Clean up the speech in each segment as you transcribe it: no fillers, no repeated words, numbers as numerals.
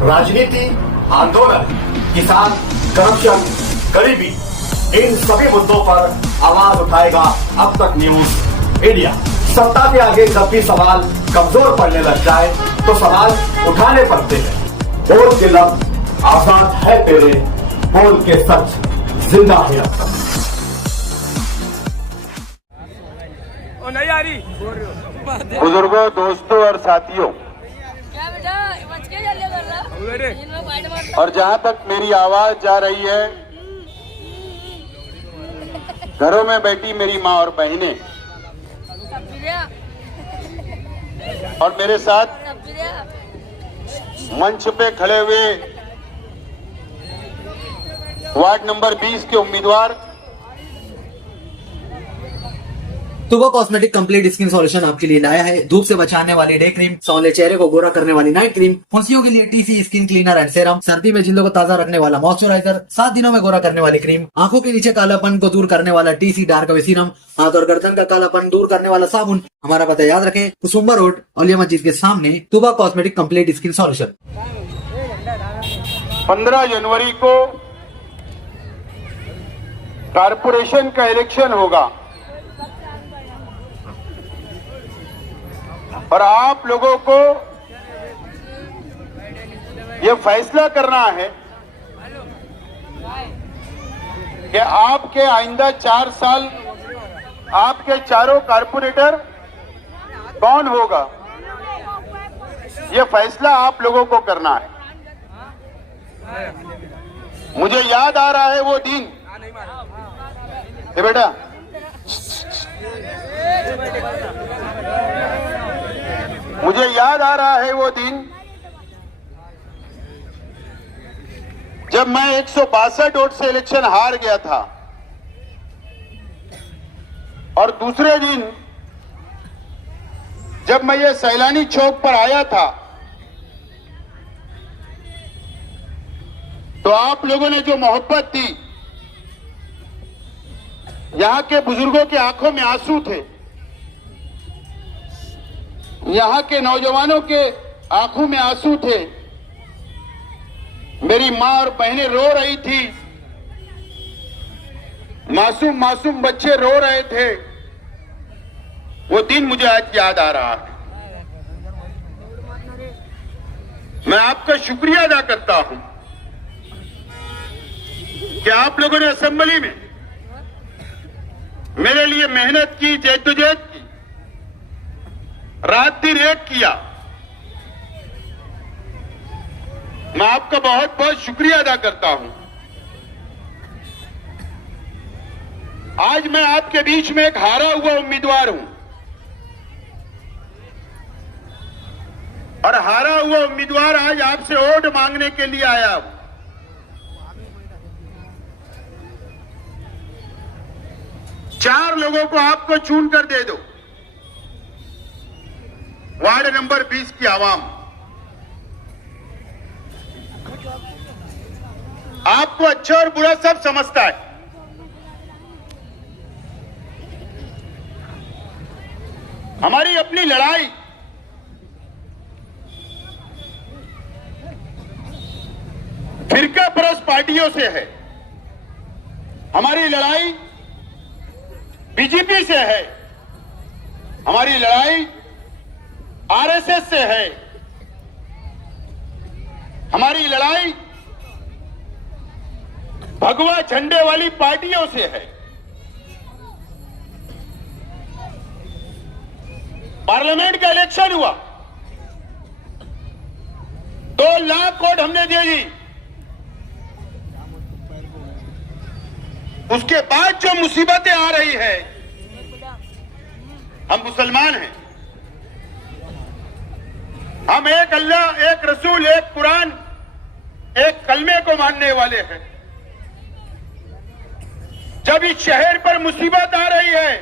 राजनीति, आंदोलन, किसान, करप्शन, गरीबी, इन सभी मुद्दों पर आवाज उठाएगा अब तक न्यूज इंडिया। सत्ता के आगे जब भी सवाल कमजोर पड़ने लग जाए तो सवाल उठाने पड़ते हैं। बोल के लफ्ज आजाद है तेरे, बोल के सच जिंदा है अब तक। नहीं आ रही। बुजुर्गों, दोस्तों और साथियों, और जहां तक मेरी आवाज जा रही है, घरों में बैठी मेरी माँ और बहनें और मेरे साथ मंच पे खड़े हुए वार्ड नंबर 20 के उम्मीदवार। तुबा कॉस्मेटिक कंप्लीट स्किन सॉल्यूशन आपके लिए नया है। धूप से बचाने वाली डे क्रीम, सौंले चेहरे को गोरा करने वाली नाइट क्रीम, फुंसियों के लिए TC skin cleaner and serum, सर्दी में जिल्दों को ताजा रखने वाला मॉइस्चराइजर, 7 दिनों में गोरा करने वाली क्रीम, आंखों के नीचे कालापन को दूर करने वाला टीसी डार्क वे सीरम, हाथ और गर्दन का कालापन दूर करने वाला साबुन। हमारा पता याद रखें, कुसुम्बा रोड, औलिया मस्जिद के सामने, तुबा कॉस्मेटिक कंप्लीट स्किन सॉल्यूशन। 15 जनवरी को कारपोरेशन का इलेक्शन होगा और आप लोगों को यह फैसला करना है कि आपके आइंदा 4 साल आपके चारों कारपोरेटर कौन होगा। यह फैसला आप लोगों को करना है। मुझे याद आ रहा है वो दिन, बेटा मुझे याद आ रहा है वो दिन जब मैं 162 वोट से इलेक्शन हार गया था और दूसरे दिन जब मैं ये सैलानी चौक पर आया था तो आप लोगों ने जो मोहब्बत दी, यहां के बुजुर्गों की आंखों में आंसू थे, यहां के नौजवानों के आंखों में आंसू थे, मेरी मां और बहनें रो रही थी, मासूम मासूम बच्चे रो रहे थे। वो दिन मुझे आज याद आ रहा है। मैं आपका शुक्रिया अदा करता हूं कि आप लोगों ने असेंबली में मेरे लिए मेहनत की, जद्दोजहद की, रात दिन एक किया। मैं आपका बहुत बहुत शुक्रिया अदा करता हूं। आज मैं आपके बीच में एक हारा हुआ उम्मीदवार हूं और हारा हुआ उम्मीदवार आज आपसे वोट मांगने के लिए आया हूं। चार लोगों को आपको चुनकर दे दो, वार्ड नंबर 20 की आवाम आपको अच्छा और बुरा सब समझता है। हमारी अपनी लड़ाई फिरका परस्त पार्टियों से है, हमारी लड़ाई बीजेपी से है, हमारी लड़ाई आरएसएस से है, हमारी लड़ाई भगवा झंडे वाली पार्टियों से है। पार्लियामेंट का इलेक्शन हुआ, 2 लाख वोट हमने दे दी। उसके बाद जो मुसीबतें आ रही है, हम मुसलमान हैं, हम एक अल्लाह, एक रसूल, एक कुरान, एक कलमे को मानने वाले हैं। जब इस शहर पर मुसीबत आ रही है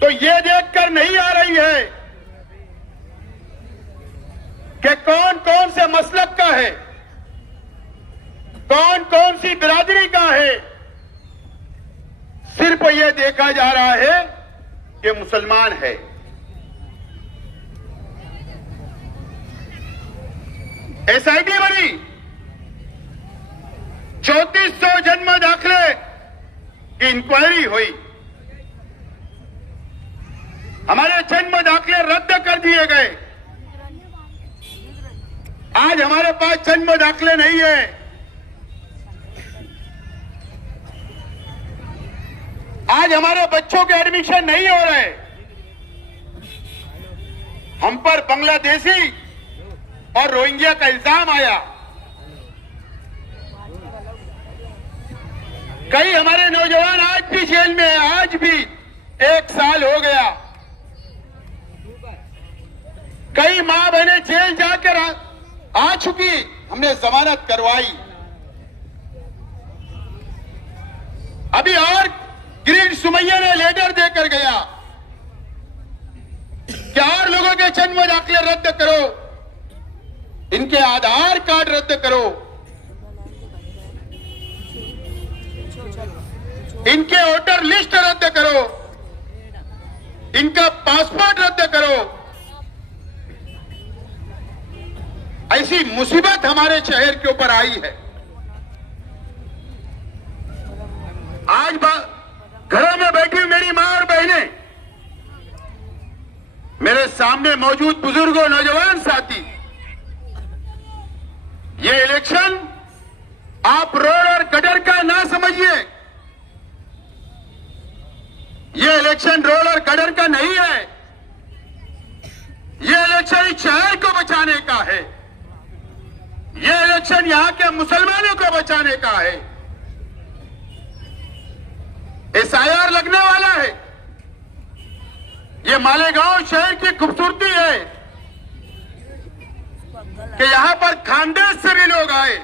तो ये देखकर नहीं आ रही है कि कौन कौन से मसलब का है, कौन कौन सी बिरादरी का है। सिर्फ ये देखा जा रहा है कि मुसलमान है। एसआईटी बनी, 3400 जन्म दाखले की इंक्वायरी हुई, हमारे जन्म दाखले रद्द कर दिए गए। आज हमारे पास जन्म दाखले नहीं है। आज हमारे बच्चों के एडमिशन नहीं हो रहे। हम पर बांग्लादेशी और रोहिंग्या का इल्जाम आया। कई हमारे नौजवान आज भी जेल में है, आज भी 1 साल हो गया। कई मां बहनें जेल जाकर आ चुकी, हमने जमानत करवाई। अभी और ग्रीन सुमैया ने लेटर देकर गया कि और लोगों के जन्म दाखले रद्द करो, इनके आधार कार्ड रद्द करो, इनके वोटर लिस्ट रद्द करो, इनका पासपोर्ट रद्द करो। ऐसी मुसीबत हमारे शहर के ऊपर आई है। आज घरों में बैठी मेरी मां और बहनें, मेरे सामने मौजूद बुजुर्गों, नौजवान साथी, ये इलेक्शन आप रोड और गटर का ना समझिए। ये इलेक्शन रोड और गटर का नहीं है। ये इलेक्शन इस शहर को बचाने का है। ये इलेक्शन यहां के मुसलमानों को बचाने का है। एसआईआर लगने वाला है। ये मालेगांव शहर की खूबसूरती है कि यहां पर खानदेश से भी लोग आए,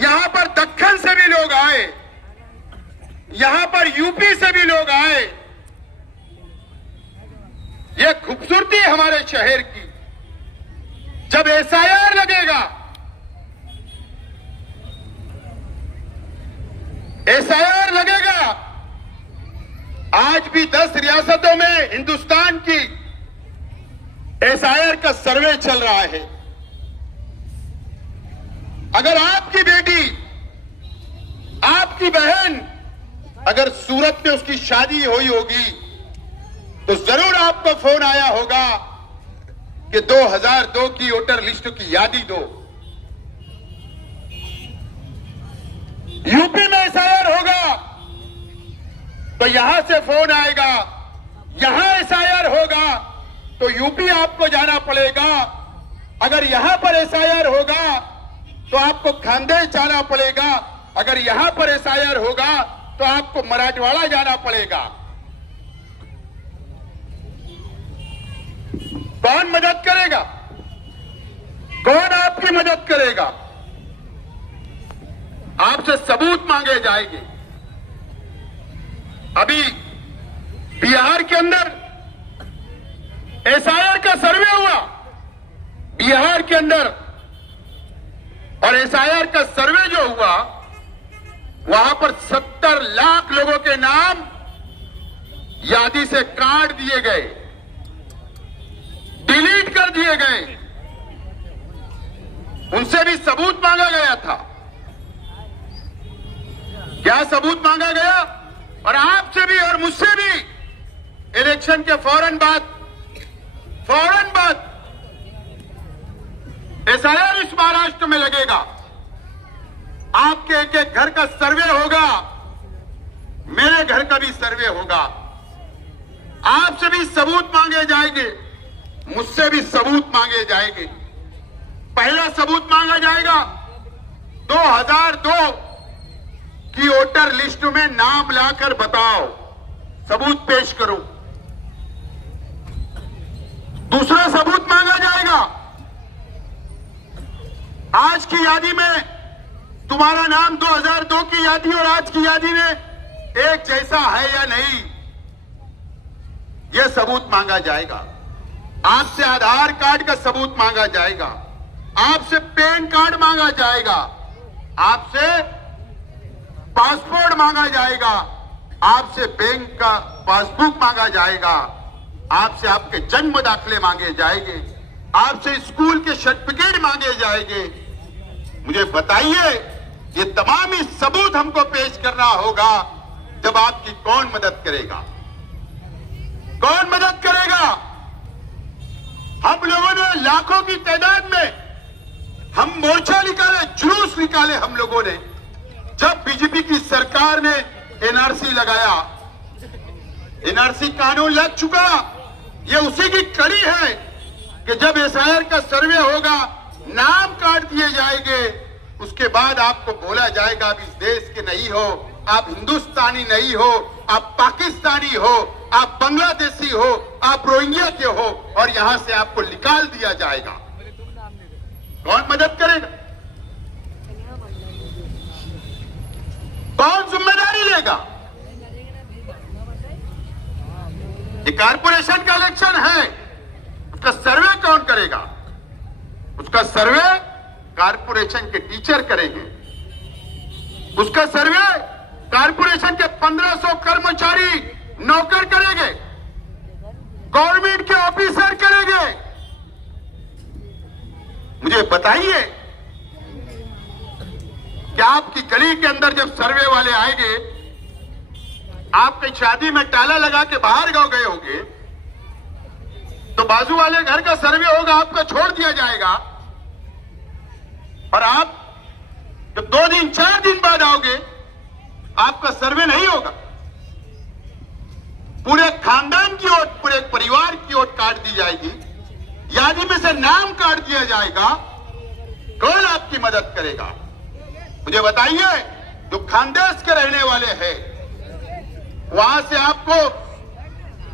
यहां पर दक्खन से भी लोग आए, यहां पर यूपी से भी लोग आए। ये खूबसूरती है हमारे शहर की। जब एसआईआर लगेगा, एसआईआर लगेगा, आज भी 10 रियासतों में हिंदुस्तान की एसआईआर का सर्वे चल रहा है। अगर आपकी बेटी, आपकी बहन अगर सूरत में उसकी शादी हुई होगी तो जरूर आपको फोन आया होगा कि 2002 की वोटर लिस्ट की यादी दो। यूपी में एसआईआर होगा तो यहां से फोन आएगा, यहां एसआईआर होगा तो यूपी आपको जाना पड़ेगा। अगर यहां पर एसआईआर होगा तो आपको खानदेश जाना पड़ेगा। अगर यहां पर एसआईआर होगा तो आपको मराठवाड़ा जाना पड़ेगा। कौन मदद करेगा? कौन आपकी मदद करेगा? आपसे सबूत मांगे जाएंगे। अभी बिहार के अंदर एसआईआर का सर्वे हुआ, बिहार के अंदर, और एसआईआर का सर्वे जो हुआ वहां पर 70 लाख लोगों के नाम यादी से काट दिए गए, डिलीट कर दिए गए। उनसे भी सबूत मांगा गया था। क्या सबूत मांगा गया? और आपसे भी और मुझसे भी इलेक्शन के फौरन बाद एसआईआर इस महाराष्ट्र में लगेगा। आपके एक एक घर का सर्वे होगा, मेरे घर का भी सर्वे होगा। आपसे भी सबूत मांगे जाएंगे, मुझसे भी सबूत मांगे जाएंगे। पहला सबूत मांगा जाएगा 2002 की वोटर लिस्ट में नाम लाकर बताओ, सबूत पेश करो। दूसरा सबूत मांगा जाएगा आज की यादी में तुम्हारा नाम 2002 की यादी और आज की यादी में एक जैसा है या नहीं, यह सबूत मांगा जाएगा। आपसे आधार कार्ड का सबूत मांगा जाएगा, आपसे पैन कार्ड मांगा जाएगा, आपसे पासपोर्ट मांगा जाएगा, आपसे बैंक का पासबुक मांगा जाएगा, आपसे आपके जन्म दाखले मांगे जाएंगे। आपसे स्कूल के सर्टिफिकेट मांगे जाएंगे। मुझे बताइए, ये तमाम ही सबूत हमको पेश करना होगा। जब आपकी कौन मदद करेगा? कौन मदद करेगा? हम लोगों ने लाखों की तादाद में हम मोर्चा निकाले, जुलूस निकाले हम लोगों ने। जब बीजेपी की सरकार ने एनआरसी लगाया, एनआरसी कानून लग चुका, ये उसी की कड़ी है कि जब एसआईआर का सर्वे होगा, नाम काट दिए जाएंगे, उसके बाद आपको बोला जाएगा आप इस देश के नहीं हो, आप हिंदुस्तानी नहीं हो, आप पाकिस्तानी हो, आप बांग्लादेशी हो, आप रोहिंग्या के हो, और यहां से आपको निकाल दिया जाएगा। कौन मदद करेगा? कौन जिम्मेदारी लेगा? ये कारपोरेशन का इलेक्शन है, उसका सर्वे कौन करेगा? उसका सर्वे कारपोरेशन के टीचर करेंगे, उसका सर्वे कारपोरेशन के 1500 कर्मचारी नौकर करेंगे, गवर्नमेंट के ऑफिसर करेंगे। मुझे बताइए कि आपकी गली के अंदर जब सर्वे वाले आएंगे, आपकी शादी में ताला लगा के बाहर गांव गए होंगे, तो बाजू वाले घर का सर्वे होगा, आपको छोड़ दिया जाएगा, और आप जब 2 दिन 4 दिन बाद आओगे, आपका सर्वे नहीं होगा। पूरे खानदान की ओट, पूरे परिवार की ओट काट दी जाएगी, यादी में से नाम काट दिया जाएगा। कौन आपकी मदद करेगा? मुझे बताइए, जो खानदेश के रहने वाले हैं, वहां से आपको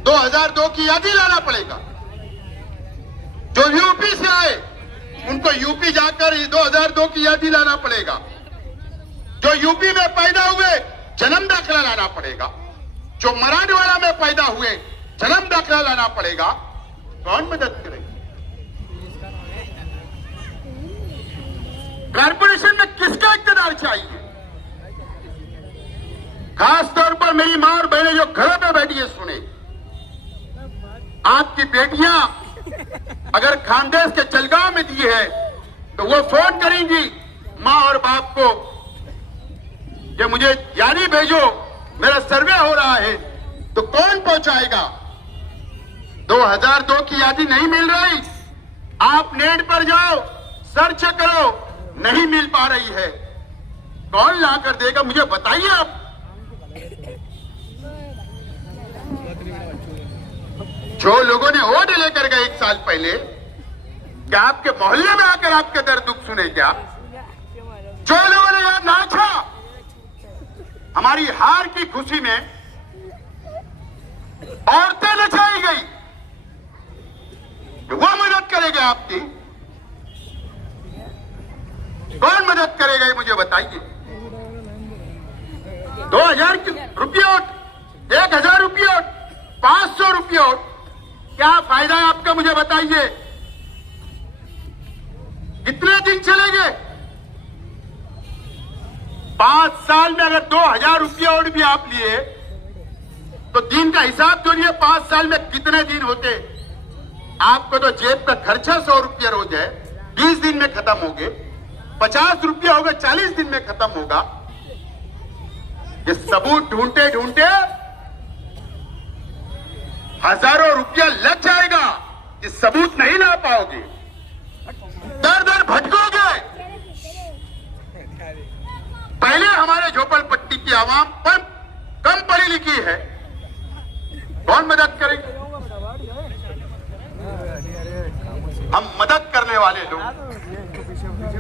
2002 की यादी लाना पड़ेगा। जो यूपी से आए, उनको यूपी जाकर 2002 की यादी लाना पड़ेगा। जो यूपी में पैदा हुए, जन्म दाखिला लाना पड़ेगा। जो मराठवाड़ा में पैदा हुए, जन्म दाखिला लाना पड़ेगा। कौन मदद करेगा? कारपोरेशन में किसका इख्तियार चाहिए? खास तौर पर मेरी मां और बहनें जो घरों पे बैठी है, सुने, आपकी बेटियां अगर खानदेश के जलगांव में दी है, तो वो फोन करेंगी मां और बाप को कि मुझे यादी भेजो, मेरा सर्वे हो रहा है। तो कौन पहुंचाएगा? 2002 की यादी नहीं मिल रही, आप नेट पर जाओ, सर्च करो, नहीं मिल पा रही है, कौन ला कर देगा? मुझे बताइए आप। जो लोगों ने वोट लेकर गए 1 साल पहले, क्या आपके मोहल्ले में आकर आपके दर्द दुख सुने? क्या जो लोगों ने यहां नाचा, हमारी हार की खुशी में औरतें नचाई गई, वो मदद करेगा आपकी? कौन मदद करेगा? ये मुझे बताइए। 2000 रुपये वोट, 1000 रुपये वोट, 500 रुपये वोट, क्या फायदा है आपका? मुझे बताइए। कितने दिन चलेंगे? 5 साल में अगर 2000 रुपये वोट भी आप लिए, तो दिन का हिसाब जोड़िए, 5 साल में कितने दिन होते? आपको तो जेब का खर्चा 100 रुपये रोज है, 20 दिन में खत्म हो गए। 50 रुपये हो गए, 40 दिन में खत्म होगा। ये सबूत ढूंढते ढूंढते हजारों रुपया लग जाएगा, ये सबूत नहीं ला पाओगे, दर दर भटकोगे। पहले हमारे झोपड़पट्टी की आवाम पर कम पढ़ी लिखी है, कौन मदद करेगा? हम मदद करने वाले लोग,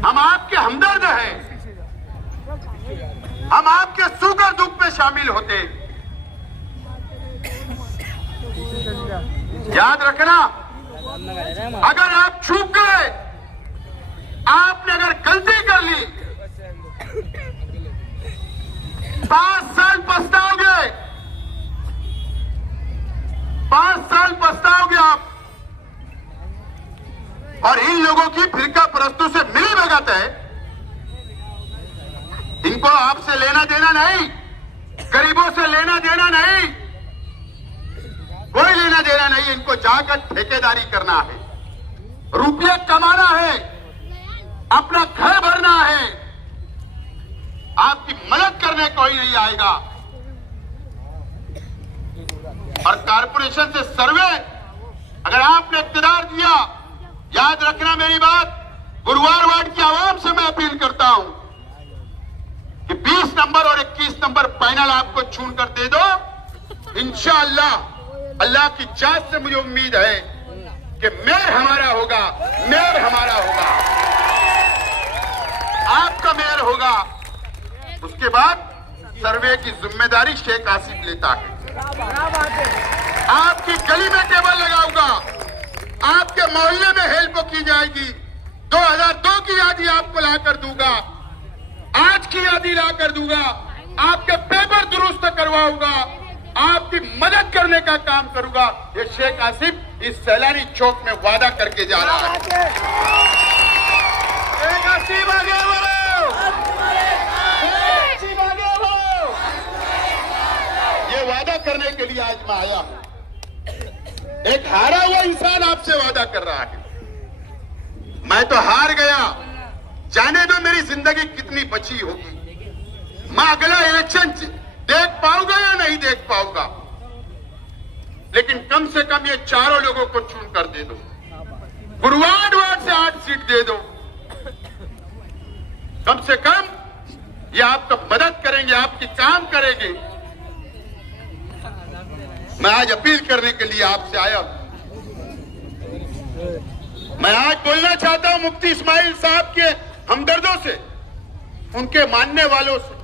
हम आपके हमदर्द हैं, हम आपके सुख और दुख में शामिल होते। याद रखना, अगर आप चूक गए, आपने अगर गलती कर ली, 5 साल पछताओगे, 5 साल पछताओगे आप। और इन लोगों की फिरका परस्तों से मिली भगत है, इनको आपसे लेना देना नहीं, गरीबों से लेना देना नहीं, कोई लेना देना नहीं, इनको जाकर ठेकेदारी करना है। रुपये कमाना है, अपना घर भरना है, आपकी मदद करने कोई नहीं आएगा। और कारपोरेशन से सर्वे अगर आपने इख्तियार दिया, याद रखना मेरी बात, गुरुवार वार्ड की आवाम से मैं अपील करता हूं कि 20 नंबर और 21 नंबर पैनल आपको चुनकर दे दो। इंशाअल्लाह अल्लाह की जात से मुझे उम्मीद है कि मेयर हमारा होगा, मेयर हमारा होगा, आपका मेयर होगा। उसके बाद सर्वे की जिम्मेदारी शेख आसिफ लेता है। आपकी गली में टेबल लगाऊंगा, आपके मोहल्ले में हेल्प की जाएगी। 2002 की यादी आपको लाकर दूंगा, आज की यादी लाकर दूंगा, आपके पेपर दुरुस्त करवाऊंगा, आपकी मदद करने का काम करूंगा। ये शेख आसिफ इस सैलानी चौक में वादा करके जा रहा है। शेख आसिफ आगे बढ़ो, आसिफ आगे बढ़ो। ये वादा करने के लिए आज मैं आया हूं। एक हारा हुआ इंसान आपसे वादा कर रहा है। मैं तो हार गया, जाने दो मेरी जिंदगी कितनी बची होगी। मैं अगला इलेक्शन देख पाऊंगा या नहीं देख पाऊंगा, लेकिन कम से कम ये चारों लोगों को चुनकर दे दो। गुरुवार वार्ड से 8 सीट दे दो, कम से कम ये आपका मदद करेंगे, आपकी काम करेंगे। मैं आज अपील करने के लिए आपसे आया हूं। मैं आज बोलना चाहता हूं मुफ्ती इस्माइल साहब के हमदर्दों से, उनके मानने वालों से,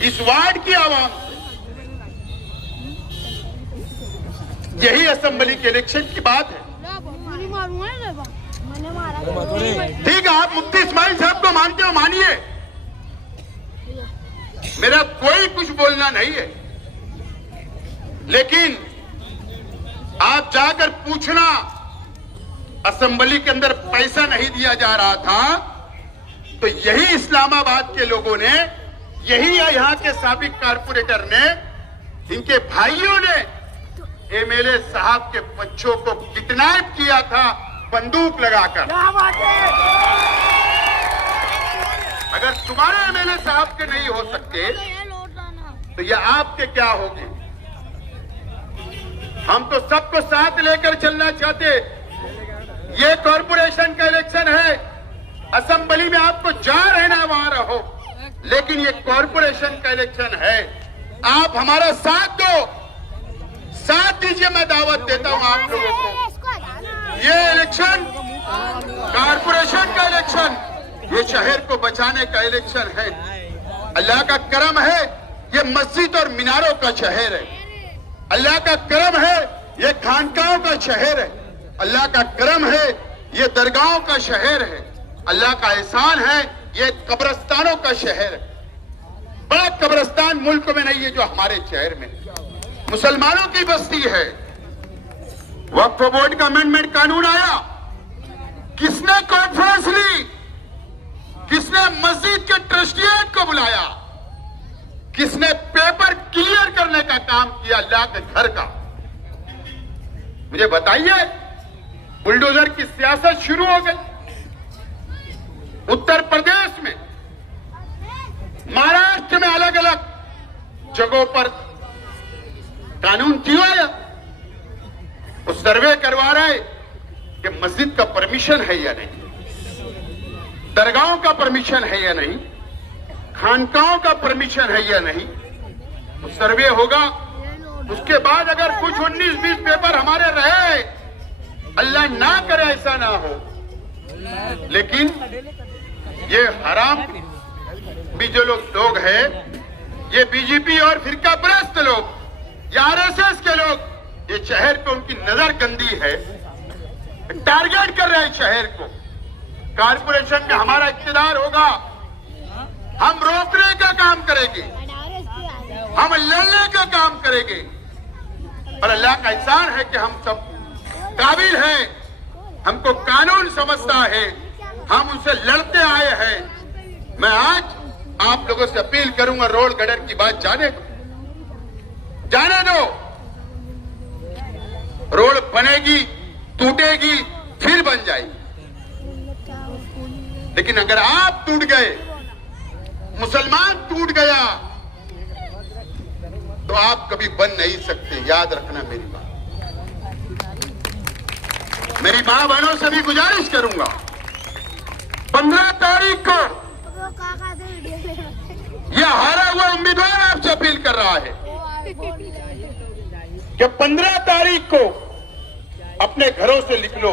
इस वार्ड की आवाम से। यही असेंबली के इलेक्शन की बात है। ठीक है, आप मुफ्ती इस्माइल साहब को मानते हो, मानिए, मेरा कोई कुछ बोलना नहीं है। लेकिन आप जाकर पूछना, असेंबली के अंदर पैसा नहीं दिया जा रहा था, तो यही इस्लामाबाद के लोगों ने, यही यहाँ के साबिक कारपोरेटर ने, इनके भाइयों ने एमएलए साहब के बच्चों को किडनैप किया था बंदूक लगाकर। अगर तुम्हारे एमएलए साहब के नहीं हो सकते तो ये आपके क्या होंगे? हम तो सबको साथ लेकर चलना चाहते। ये कॉरपोरेशन का इलेक्शन है, असेंबली में आपको जहां रहना वहां रहो, लेकिन ये कॉरपोरेशन का इलेक्शन है। आप हमारा साथ दो, साथ दीजिए। मैं दावत देता हूं आप लोगों को। ये इलेक्शन कॉरपोरेशन का इलेक्शन, ये शहर को बचाने का इलेक्शन है। अल्लाह का करम है, ये मस्जिद और मीनारों का शहर है। अल्लाह का करम है, ये खानकाहों का शहर है। अल्लाह का करम है, ये दरगाहों का शहर है। अल्लाह का एहसान है, ये कब्रिस्तानों का शहर है। बड़ा कब्रिस्तान मुल्क में नहीं है जो हमारे शहर में, मुसलमानों की बस्ती है। वक्फ बोर्ड का अमेंडमेंट कानून आया, किसने कॉन्फ्रेंस ली? किसने मस्जिद के ट्रस्टियों को बुलाया? किसने पेपर क्लियर करने का काम किया अल्लाह के घर का? मुझे बताइए। बुलडोजर की सियासत शुरू हो गई उत्तर प्रदेश में, महाराष्ट्र में, अलग अलग जगहों पर कानून क्यों आया? वो सर्वे करवा रहे कि मस्जिद का परमिशन है या नहीं, दरगाहों का परमिशन है या नहीं, खानकाहों का परमिशन है या नहीं। तो सर्वे होगा, उसके बाद अगर कुछ 19-20 पेपर हमारे रहे, अल्लाह ना करे ऐसा ना हो, लेकिन ये हराम भी जो लोग हैं, ये बीजेपी और फिरका परस्त लोग, ये आरएसएस के लोग, ये शहर पे उनकी नजर गंदी है, टारगेट कर रहे हैं शहर को। कारपोरेशन में हमारा इख्तियार होगा, हम रोकने का काम करेंगे, हम लड़ने का काम करेंगे। और अल्लाह का एहसान है कि हम सब काबिल हैं, हमको कानून समझता है, हम उनसे लड़ते आए हैं। मैं आज आप लोगों से अपील करूंगा, रोड गटर की बात जाने दो, जाने दो। रोड बनेगी टूटेगी फिर बन जाएगी। लेकिन अगर आप टूट गए, मुसलमान टूट गया, तो आप कभी बन नहीं सकते। याद रखना मेरी बात। मेरी मां बहनों से भी गुजारिश करूंगा, 15 तारीख को यह हारा हुआ उम्मीदवार आपसे अपील कर रहा है कि 15 तारीख को अपने घरों से निकलो।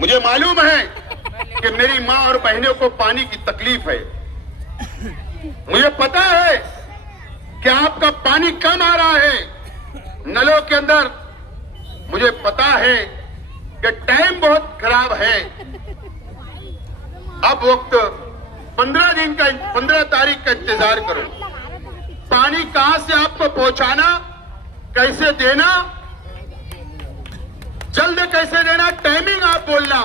मुझे मालूम है कि मेरी मां और बहनों को पानी की तकलीफ है। मुझे पता है कि आपका पानी कम आ रहा है नलों के अंदर। मुझे पता है कि टाइम बहुत खराब है। अब वक्त 15 तारीख का इंतजार करो। पानी कहां से आपको पहुंचाना, कैसे देना, जल्द कैसे देना, टाइमिंग आप बोलना,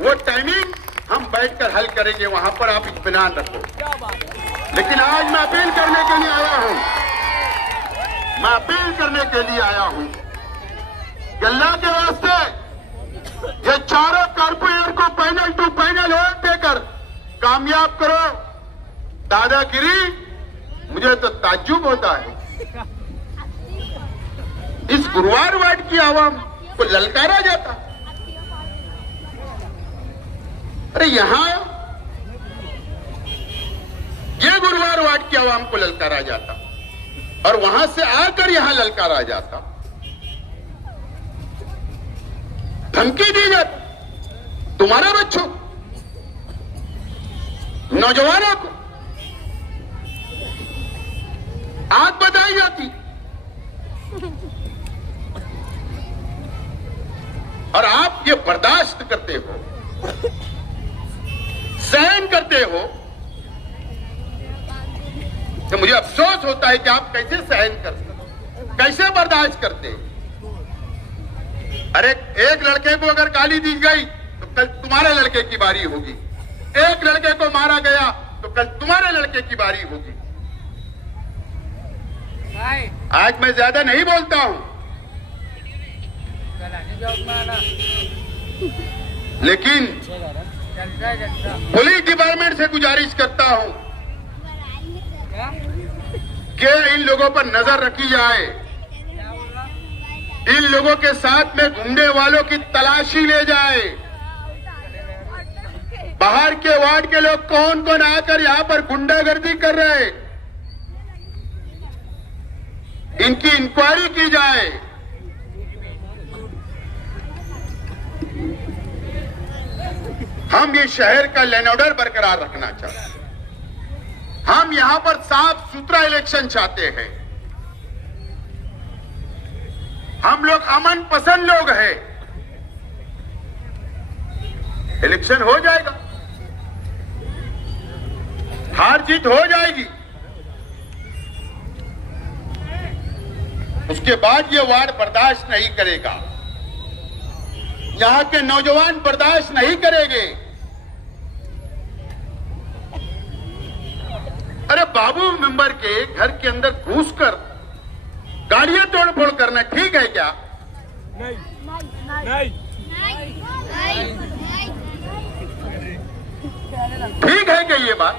वो टाइमिंग हम बैठकर हल करेंगे। वहां पर आप इत्मीनान रखो। लेकिन आज मैं अपील करने के लिए आया हूं, मैं अपील करने के लिए आया हूं कि अल्लाह के वास्ते ये चारों कारपोरेटर को पैनल टू पैनल वोट देकर कामयाब करो। दादागिरी मुझे तो ताज्जुब होता है। इस गुरुवार वार्ड की आवाम को ललकारा जाता। अरे यहां ये गुरुवार वार्ड की आवाम को ललकारा जाता और वहां से आकर यहां ललकारा जाता, धमकी दी जाती तुम्हारा बच्चों, नौजवानों को आग बताई जाती। और आप ये बर्दाश्त करते हो, सहन करते हो। तो मुझे अफसोस होता है कि आप कैसे सहन करते, कैसे बर्दाश्त करते। अरे एक लड़के को अगर गाली दी गई तो कल तुम्हारे लड़के की बारी होगी। एक लड़के को मारा गया तो कल तुम्हारे लड़के की बारी होगी। आज मैं ज्यादा नहीं बोलता हूं, लेकिन पुलिस डिपार्टमेंट से गुजारिश करता हूं कि इन लोगों पर नजर रखी जाए। इन लोगों के साथ में घूमने वालों की तलाशी ले जाए। बाहर के वार्ड के लोग कौन कौन आकर यहां पर गुंडागर्दी कर रहे हैं, इनकी इंक्वायरी की जाए। हम ये शहर का लॉ एंड ऑर्डर बरकरार रखना चाहते हैं। हम यहां पर साफ सुथरा इलेक्शन चाहते हैं। हम लोग अमन पसंद लोग हैं। इलेक्शन हो जाएगा, हार जीत हो जाएगी। उसके बाद ये वार्ड बर्दाश्त नहीं करेगा, यहां के नौजवान बर्दाश्त नहीं करेंगे। अरे बाबू मेंबर के घर के अंदर घुसकर गाड़ियां तोड़फोड़ करना ठीक है क्या? नहीं, नहीं, ठीक है क्या ये बात?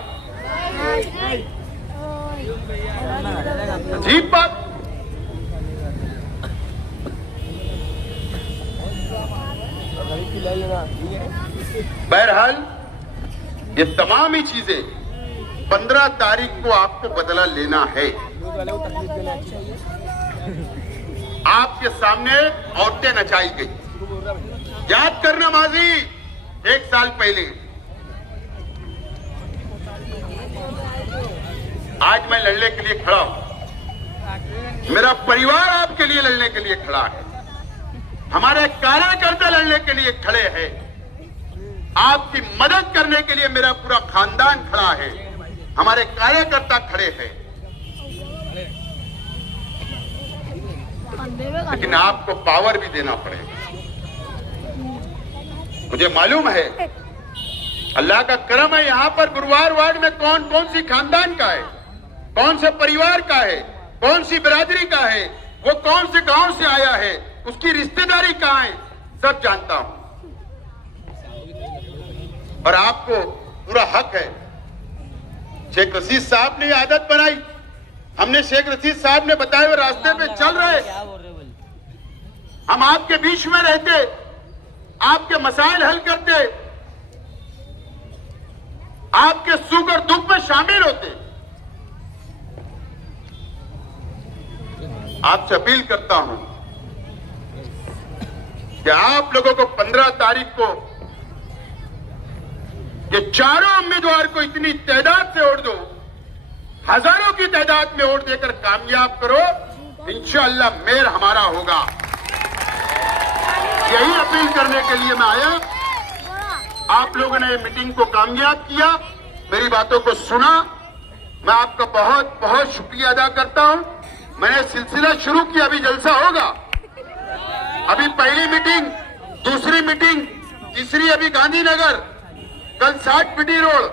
अजीब बात। बहरहाल ये तमाम ही चीजें 15 तारीख को आपको बदला लेना है। आपके सामने औरतें नचाई गई। याद करना माजी 1 साल पहले। आज मैं लड़ने के लिए खड़ा हूं, मेरा परिवार आपके लिए लड़ने के लिए खड़ा है, हमारे कार्यकर्ता लड़ने के लिए खड़े हैं, आपकी मदद करने के लिए मेरा पूरा खानदान खड़ा है, हमारे कार्यकर्ता खड़े हैं। लेकिन आपको पावर भी देना पड़ेगा। मुझे मालूम है अल्लाह का करम है, यहां पर गुरुवार वार्ड में कौन कौन सी खानदान का है, कौन से परिवार का है, कौन सी बिरादरी का है, वो कौन से गांव से आया है, उसकी रिश्तेदारी कहां है, सब जानता हूं, और आपको पूरा हक है। शेख रशीद साहब ने आदत बनाई, हमने शेख रशीद साहब ने बताए हुए रास्ते पे चल रहे, हम आपके बीच में रहते, आपके मसाइल हल करते, आपके सुख और दुख में शामिल होते। आपसे अपील करता हूं कि आप लोगों को 15 तारीख को ये चारों उम्मीदवार को इतनी तादाद से वोट दो, हजारों की तादाद में वोट देकर कामयाब करो, इंशाअल्लाह मेयर हमारा होगा। यही अपील करने के लिए मैं आया। आप लोगों ने मीटिंग को कामयाब किया, मेरी बातों को सुना, मैं आपका बहुत बहुत शुक्रिया अदा करता हूं। मैंने सिलसिला शुरू किया, अभी जलसा होगा, अभी पहली मीटिंग, दूसरी मीटिंग, तीसरी अभी गांधीनगर, कल 60 पीटी रोड,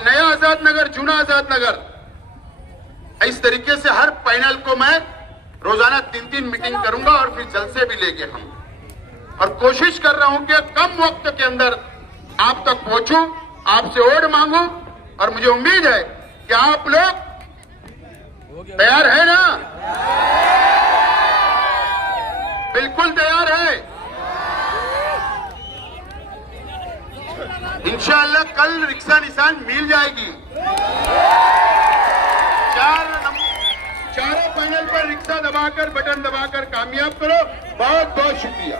नया आजाद नगर, जूना आजाद नगर। इस तरीके से हर पैनल को मैं रोजाना 3-3 मीटिंग करूंगा और फिर जलसे भी लेंगे हम, और कोशिश कर रहा हूं कि कम वक्त के अंदर आप तक पहुंचूं, आपसे वोट मांगू, और मुझे उम्मीद है कि आप लोग तैयार है ना? बिल्कुल तैयार है। इंशाअल्लाह कल रिक्शा निशान मिल जाएगी। चारों पैनल पर रिक्शा दबाकर, बटन दबाकर कामयाब करो। बहुत बहुत शुक्रिया।